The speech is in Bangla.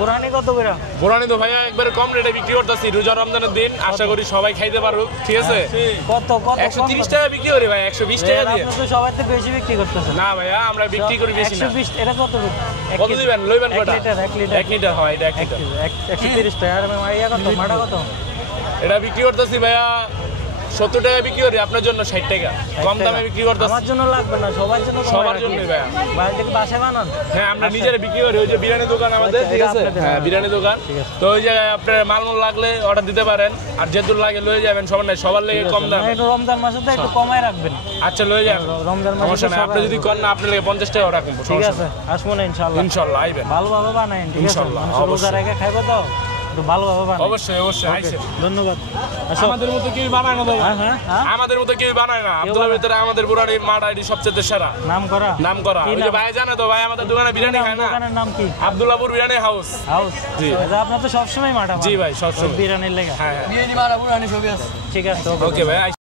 বুরানি কত করে? বুরানি তো ভাইয়া একবারে কম রেটে বিক্রি করতেছি রোজা রমজানের দিন, আশা করি সবাই খাইতে পারুক, ঠিক আছে? কত কত? 130 টাকা বিক্রি করি ভাই, 120 টাকা দিয়ে। আপনি তো সবাই তো বেশি বিক্রি করতেছেন। না ভাইয়া, আমরা বিক্রি করি বেশি না। 120 এটা কত? কত দিবেন? লইবেন কত? 1 লিটার 1 লিটার হয়, এটা 1 লিটার 130 টাকা। আর মাইয়া কত? মাটা কত? এটা বিক্রি করতেছি ভাইয়া 70 টাকা বিক্রি করি, আপনার জন্য 60 টাকা কম দামে বিক্রি করতেছি। আমার জন্য লাগবে না, সবার জন্য। সবার জন্য ভাইয়া। বাইরে থেকে বাসায় বানান? হ্যাঁ, আমরা নিজেরা বিক্রি করি। ওই যে বিরিয়ানি দোকান আমাদের, ঠিক আছে? হ্যাঁ, বিরিয়ানি দোকান। তো ওই জায়গায় আপনার মাল লাগলে অর্ডার দিতে পারেন, আর যেদূর লাগে লয়ে যাবেন, সবার নাই, সবার লাগে কম দাম। একটু রমজান মাসে তো একটু কমায় রাখবেন। আচ্ছা, লয়ে যাবেন, রমজান মাসে আপনি যদি করেন না, আপনার লাগে 50 টাকা রাখুন। ঠিক আছে, আসবো না ইনশাআল্লাহ। ইনশাআল্লাহ আইবেন, ভালোভাবে বানাইন, ঠিক আছে? ইনশাআল্লাহ, রোজা রেখে খাইবো তো, একটু ভালোভাবে বানাইন। অবশ্যই অবশ্যই আইছেন। ধন্যবাদ। আমাদের মতো কেউ বানায় না ভাই, আমাদের মতো কেউ বানায় না। আব্দুল্লাহর ভিতরে আমাদের বুরানির মাঠ আইডি সবচেয়ে সেরা, নাম করা। ওই যে ভাই জানে তো, ভাই আমাদের দোকানে বিরিয়ানি খায় না। দোকানের নাম কি? আব্দুল্লাহপুর বিরিয়ানি হাউস। জি, আপনার তো সবসময় মাঠা। জি ভাই, সবসময় বিরিয়ানির লেগা। হ্যাঁ, ঠিক আছে, ওকে ভাই।